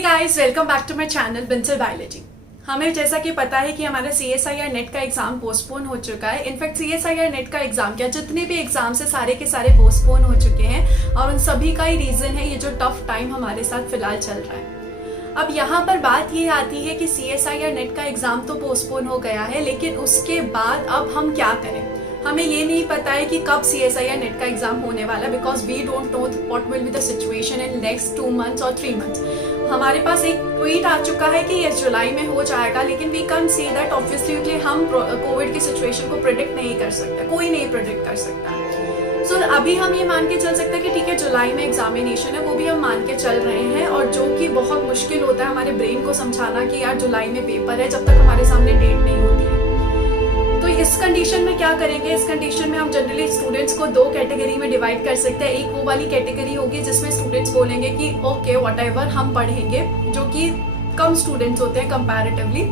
Hey guys, welcome back to my channel Binsal biology. हमें जैसा कि पता है कि हमारा CSIR नेट का एग्जाम पोस्टपोन हो चुका है। इनफैक्ट CSIR नेट का एग्जाम क्या, जितने भी एग्जाम्स है सारे के सारे पोस्टपोन हो चुके हैं और उन सभी का ही रीजन है ये जो टफ टाइम हमारे साथ फिलहाल चल रहा है। अब यहाँ पर बात ये आती है कि CSIR नेट का एग्जाम तो पोस्टपोन हो गया है, लेकिन उसके बाद अब हम क्या करें। हमें ये नहीं पता है कि कब CSIR नेट का एग्जाम होने वाला है, because we don't know what will be the situation in next 2 months और 3 months। हमारे पास एक ट्वीट आ चुका है कि ये जुलाई में हो जाएगा, लेकिन we can see that obviously हम कोविड की सिचुएशन को प्रेडिक्ट नहीं कर सकते, कोई नहीं प्रेडिक्ट कर सकता। सो अभी हम ये मान के चल सकते हैं कि ठीक है जुलाई में एग्जामिनेशन है, वो भी हम मान के चल रहे हैं, और जो कि बहुत मुश्किल होता है हमारे ब्रेन को समझाना कि यार जुलाई में पेपर है जब तक हमारे सामने डेट नहीं होती है। तो इस कंडीशन में क्या करेंगे, इस कंडीशन में हम जनरली स्टूडेंट्स को 2 कैटेगरी में डिवाइड कर सकते हैं। एक वो वाली कैटेगरी होगी जिसमें स्टूडेंट्स बोलेंगे कि ओके व्हाटएवर हम पढ़ेंगे, जो कि कम स्टूडेंट्स होते हैं कंपैरेटिवली।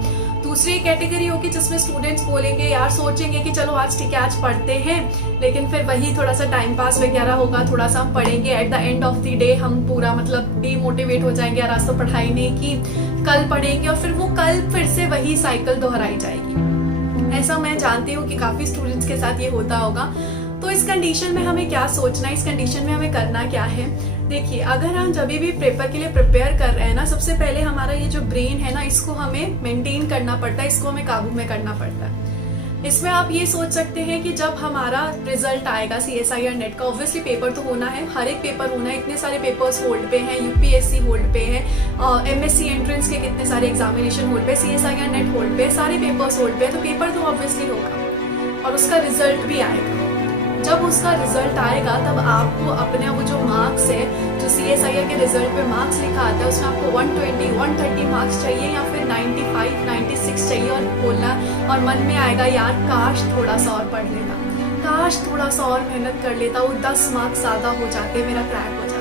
दूसरी कैटेगरी होगी जिसमें स्टूडेंट्स बोलेंगे, यार सोचेंगे कि चलो आज ठीक है आज पढ़ते हैं, लेकिन फिर वही थोड़ा सा टाइम पास वगैरह होगा, थोड़ा सा हम पढ़ेंगे, at the end of the day हम पूरा मतलब डीमोटिवेट हो जाएंगे, यार आज तो पढ़ाई नहीं की, कल पढ़ेंगे, और फिर वो कल फिर से वही साइकिल दोहराई जाएगी। ऐसा मैं जानती हूँ कि काफी स्टूडेंट्स के साथ ये होता होगा। तो इस कंडीशन में हमें क्या सोचना है, इस कंडीशन में हमें करना क्या है। देखिए, अगर हम जब भी पेपर के लिए प्रिपेयर कर रहे हैं ना, सबसे पहले हमारा ये जो ब्रेन है ना, इसको हमें मेंटेन करना पड़ता है, इसको हमें काबू में करना पड़ता है। इसमें आप ये सोच सकते हैं कि जब हमारा रिजल्ट आएगा CSIR नेट का, ऑब्वियसली पेपर तो होना है, हर एक पेपर होना है, इतने सारे पेपर्स होल्ड पे हैं, UPSC होल्ड पे है, MSc एंट्रेंस के कितने सारे एग्जामिनेशन होल्ड पे, CSIR नेट होल्ड पे, सारे पेपर्स होल्ड पे, तो पेपर तो ऑब्वियसली होगा और उसका रिजल्ट भी आएगा। जब उसका रिजल्ट आएगा तब आपको अपने वो जो मार्क्स है, जो CSIR के रिजल्ट पे मार्क्स लिखा आता है, उसमें आपको 120, 130 मार्क्स चाहिए या फिर 95, 96 चाहिए, और बोलना और मन में आएगा यार काश थोड़ा सा और पढ़ लेता, काश थोड़ा सा और मेहनत कर लेता, वो 10 मार्क्स ज़्यादा हो जाते, मेरा क्रैक हो जाता।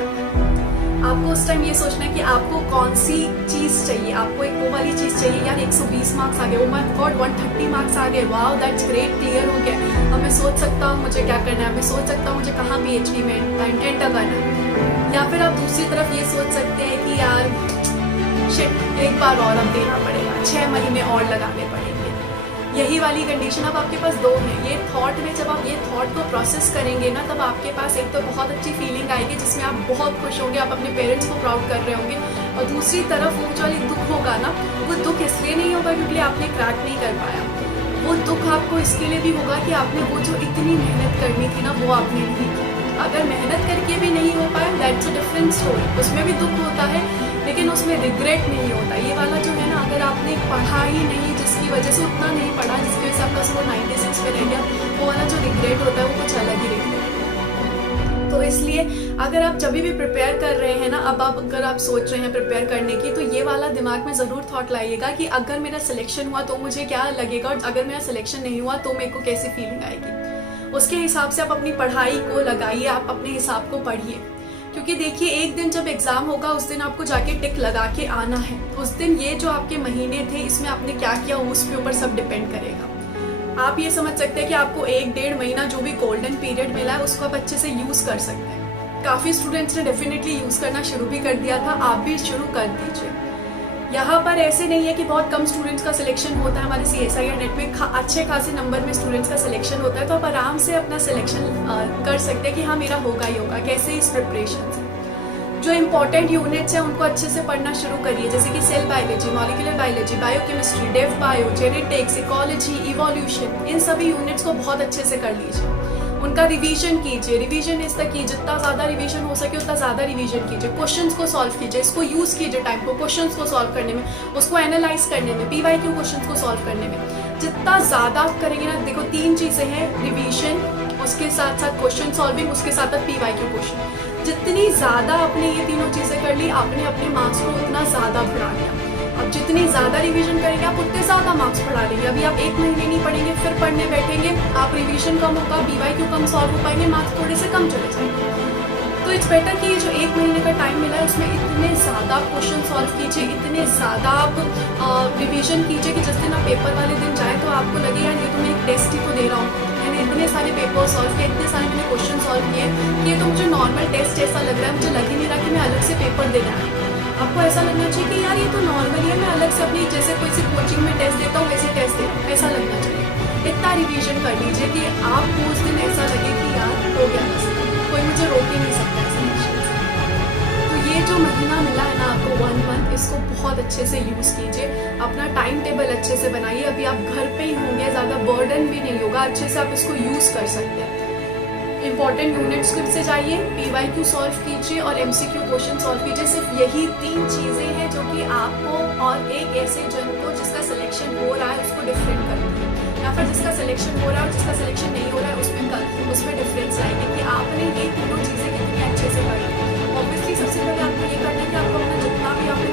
आपको उस टाइम ये सोचना है कि आपको कौन सी चीज़ चाहिए। आपको एक वो वाली चीज़ चाहिए, यार 120 मार्क्स आ गए, ओ माय गॉड 130 मार्क्स आ गए, वाओ दैट्स ग्रेट, क्लियर हो गया, अब मैं सोच सकता हूँ मुझे क्या करना है, मैं सोच सकता हूँ मुझे कहाँ PhD में इंटेंट करना है। या फिर आप दूसरी तरफ ये सोच सकते हैं कि यार शिट एक बार और अब देना पड़ेगा, 6 महीने और लगाने पड़ेंगे। यही वाली कंडीशन अब आपके पास 2 है। ये थॉट में जब आप ये थॉट को प्रोसेस करेंगे ना, तब आपके पास एक तो बहुत अच्छी फीलिंग आएगी जिसमें आप बहुत खुश होंगे, आप अपने पेरेंट्स को प्राउड कर रहे होंगे, और दूसरी तरफ वो जो वाली दुख होगा ना, वो दुख इसलिए नहीं होगा क्योंकि आपने क्रैक नहीं कर पाया, वो दुख आपको इसके लिए भी होगा कि आपने वो जो इतनी मेहनत करनी थी ना वो आपने नहीं की। अगर मेहनत करके भी नहीं हो पाया, दैट्स अ डिफरेंट स्टोरी, उसमें भी दुख होता है लेकिन उसमें रिग्रेट नहीं होता। ये वाला जो है ना, अगर आपने पढ़ा ही नहीं, जिसकी वजह से उतना नहीं पढ़ा जिसकी वजह से आपका सिर्फ 96 पे रह गया, वो वाला जो रिग्रेट होता है वो कुछ अलग ही रिग्रेट है। तो इसलिए अगर आप जब भी प्रिपेयर कर रहे हैं ना, अब आप अगर आप सोच रहे हैं प्रिपेयर करने की, तो ये वाला दिमाग में ज़रूर थॉट लाइएगा कि अगर मेरा सिलेक्शन हुआ तो मुझे क्या लगेगा, और अगर मेरा सिलेक्शन नहीं हुआ तो मेरे को कैसी फीलिंग आएगी। उसके हिसाब से आप अपनी पढ़ाई को लगाइए, आप अपने हिसाब को पढ़िए, क्योंकि देखिए एक दिन जब एग्जाम होगा उस दिन आपको जाके टिक लगा के आना है। उस दिन ये जो आपके महीने थे इसमें आपने क्या किया उसके ऊपर सब डिपेंड करेगा। आप ये समझ सकते हैं कि आपको 1-1.5 महीना जो भी गोल्डन पीरियड मिला है उसको आप अच्छे से यूज कर सकते हैं। काफी स्टूडेंट्स ने डेफिनेटली यूज करना शुरू भी कर दिया था, आप भी शुरू कर दीजिए। यहाँ पर ऐसे नहीं है कि बहुत कम स्टूडेंट्स का सिलेक्शन होता है, हमारे CSIR नेट में अच्छे खासे नंबर में स्टूडेंट्स का सिलेक्शन होता है, तो आप आराम से अपना सिलेक्शन कर सकते हैं कि हाँ मेरा होगा ही होगा। कैसे इस प्रिपरेशन से जो इंपॉर्टेंट यूनिट्स हैं उनको अच्छे से पढ़ना शुरू करिए, जैसे कि cell biology, molecular biology, biochemistry, dev bio, genetics, ecology, evolution, इन सभी यूनिट्स को बहुत अच्छे से कर लीजिए, उनका रिवीजन कीजिए। रिवीजन इस तक की जितना ज़्यादा रिवीजन हो सके उतना ज़्यादा रिवीजन कीजिए, क्वेश्चंस को सॉल्व कीजिए, इसको यूज़ कीजिए टाइम को क्वेश्चंस को सॉल्व करने में, उसको एनालाइज करने में, PYQ क्वेश्चंस को सॉल्व करने में। जितना ज़्यादा आप करेंगे ना, देखो 3 चीज़ें हैं, रिवीजन, उसके साथ साथ क्वेश्चन सॉल्विंग, उसके साथ साथ PYQ क्वेश्चन। जितनी ज़्यादा आपने ये तीनों चीज़ें कर ली, आपने अपने मार्क्स को उतना ज़्यादा बढ़ा लिया। अब जितनी ज़्यादा रिवीजन करेंगे आप उतने ज़्यादा मार्क्स बढ़ा लेंगे। अभी आप 1 महीने नहीं पढ़ेंगे, फिर पढ़ने बैठेंगे, आप रिवीजन कम होगा, PYQ कम सॉल्व हो पाएंगे, मार्क्स थोड़े से कम चले जाएंगे। तो इट्स बेटर कि जो 1 महीने का टाइम मिला है उसमें इतने ज़्यादा क्वेश्चन सॉल्व कीजिए, इतने ज़्यादा आप रिवीजन कीजिए कि जिस दिन आप पेपर वाले दिन जाए तो आपको लगे यार ये तो मैं एक टेस्ट ही तो दे रहा हूँ, मैंने इतने सारे पेपर सॉल्व किए, इतने सारे मैंने क्वेश्चन सॉल्व किए, ये तो मुझे नॉर्मल टेस्ट जैसा लग रहा है, मुझे लग ही नहीं रहा कि मैं अलग से पेपर देना है। आपको ऐसा लगना चाहिए कि से अपनी जैसे कोई सी कोचिंग में टेस्ट देता हूँ वैसे टेस्ट दे रहा हूँ, ऐसा लगना चाहिए। इतना रिवीजन कर लीजिए कि आपको उस दिन ऐसा लगे कि यार हो गया, बस कोई मुझे रोक ही नहीं सकता है सिलेक्शन से। तो ये जो महीना मिला है ना आपको 1 मंथ, इसको बहुत अच्छे से यूज़ कीजिए। अपना टाइम टेबल अच्छे से बनाइए। अभी आप घर पे ही होंगे, ज़्यादा बर्डन भी नहीं होगा, अच्छे से आप इसको यूज़ कर सकते हैं। इंपॉर्टेंट यूनिट स्क्रिप्ट से जाइए, PYQ सॉल्व कीजिए और MCQ क्वेश्चन सॉल्व कीजिए। सिर्फ यही 3 चीज़ें हैं जो कि आपको और एक ऐसे जन को जिसका सिलेक्शन हो रहा है उसको डिफरेंट करती है, या फिर जिसका सिलेक्शन हो रहा है और जिसका सिलेक्शन नहीं हो रहा है उसमें डिफरेंस लाएगी कि आपने ये तीनों चीज़ें कितनी अच्छे से पढ़ी। ऑब्वियसली सबसे पहले आपको ये करना है कि आपको अपना जितना भी आपने